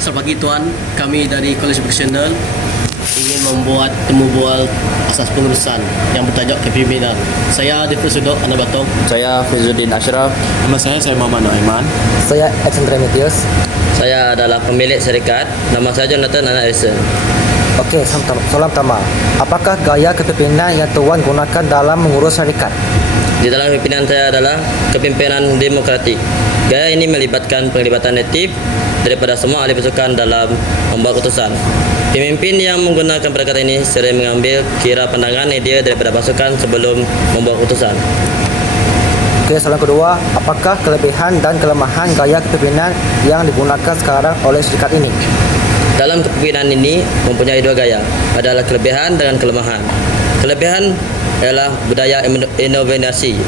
Selamat pagi Tuan, kami dari Kolej Profesional ingin membuat temu bual asas pengurusan yang bertajuk kepimpinan. Saya Difrus Sudok, anak Batong. Saya Fizuddin Ashraf. Nama saya Muhammad Noiman. Saya Alexander Metius. Saya adalah pemilik syarikat. Nama saya Jonathan Anak Edison. Okey, soalan pertama. Apakah gaya kepimpinan yang Tuan gunakan dalam mengurus syarikat? Di dalam pimpinan saya adalah kepimpinan demokratik. Gaya ini melibatkan penglibatan aktif daripada semua ahli pasukan dalam membuat keputusan. Pemimpin yang menggunakan pendekatan ini sering mengambil kira pandangan idea daripada pasukan sebelum membuat keputusan. Okey, soalan kedua. Apakah kelebihan dan kelemahan gaya kepimpinan yang digunakan sekarang oleh syarikat ini? Dalam kepemimpinan ini mempunyai dua gaya, adalah kelebihan dengan kelemahan. Kelebihan ialah budaya inovasi.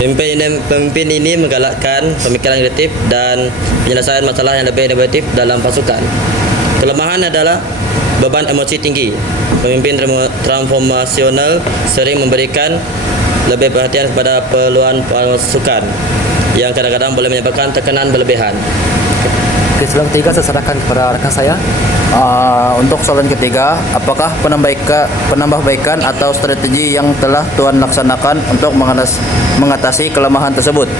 Pemimpin ini menggalakkan pemikiran kreatif dan penyelesaian masalah yang lebih inovatif dalam pasukan. Kelemahan adalah beban emosi tinggi. Pemimpin transformasional sering memberikan lebih perhatian kepada perluan pasukan yang kadang-kadang boleh menyebabkan tekanan berlebihan. Okey, soalan ketiga saya serahkan kepada rakan saya. Untuk soalan ketiga, apakah penambahbaikan atau strategi yang telah Tuan laksanakan untuk mengatasi kelemahan tersebut?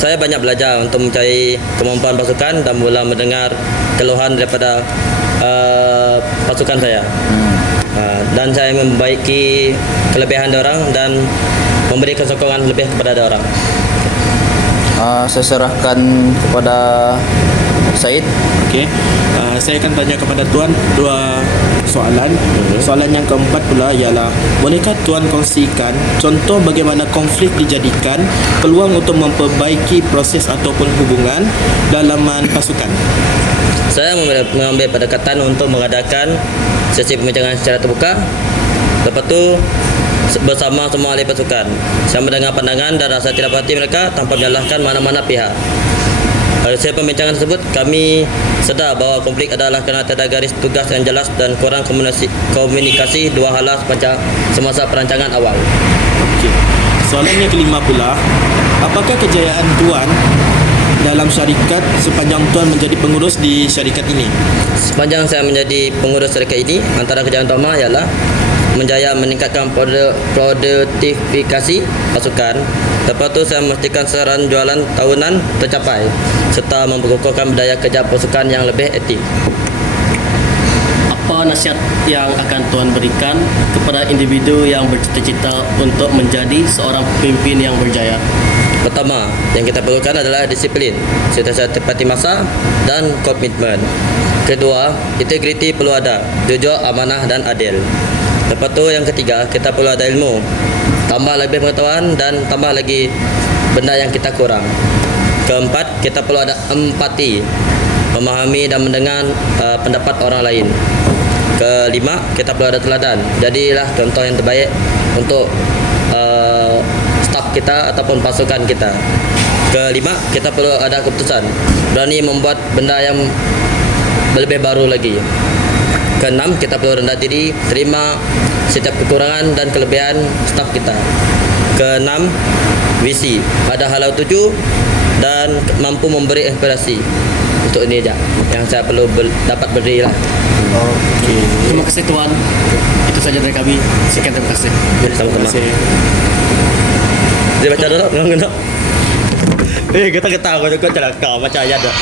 Saya banyak belajar untuk mencari kemampuan pasukan dan mula mendengar keluhan daripada pasukan saya. Dan saya membaiki kelebihan orang dan memberikan sokongan lebih kepada orang. Saya serahkan kepada Said. Okey, saya akan tanya kepada Tuan dua soalan. Soalan yang keempat pula ialah, bolehkah Tuan kongsikan contoh bagaimana konflik dijadikan peluang untuk memperbaiki proses ataupun hubungan dalaman pasukan? Saya mengambil pendekatan untuk mengadakan sesi pembincangan secara terbuka. Lepas tu bersama semua ahli pasukan, saya mendengar pandangan dan rasa tidak puas hati mereka tanpa menyalahkan mana-mana pihak. Hasil pembincangan tersebut, kami sedar bahawa konflik adalah kerana tiada garis tugas yang jelas dan kurang komunikasi dua hala semasa perancangan awal. Okey. Soalan yang kelima pula, apakah kejayaan Tuan dalam syarikat sepanjang Tuan menjadi pengurus di syarikat ini? Sepanjang saya menjadi pengurus syarikat ini, antara kejayaan utama ialah menjaya meningkatkan produktivitas pasukan. Lepas tu saya memastikan sasaran jualan tahunan tercapai serta memperkukuhkan budaya kerja pasukan yang lebih aktif. Apa nasihat yang akan Tuan berikan kepada individu yang bercita-cita untuk menjadi seorang pemimpin yang berjaya? Pertama, yang kita perlukan adalah disiplin, sentiasa tepati masa dan komitmen. Kedua, integriti perlu ada, jujur, amanah dan adil. Lepas tu yang ketiga, kita perlu ada ilmu, tambah lebih pengetahuan dan tambah lagi benda yang kita kurang. Keempat, kita perlu ada empati, memahami dan mendengar pendapat orang lain. Kelima, kita perlu ada teladan, jadilah contoh yang terbaik untuk staf kita ataupun pasukan kita. Kelima, kita perlu ada keputusan, berani membuat benda yang lebih baru lagi. Keenam, kita perlu rendah diri, terima setiap kekurangan dan kelebihan staf kita. Keenam, visi, ada halau tuju dan mampu memberi inspirasi. Untuk ini saja yang saya perlu dapat beri lah. Okey. Terima kasih Tuan. Itu saja dari kami. Sekian, terima kasih. Sama-sama. Terima kasih. Dia baca dulu, nggak kita ketawa kau celaka macam ayat dah.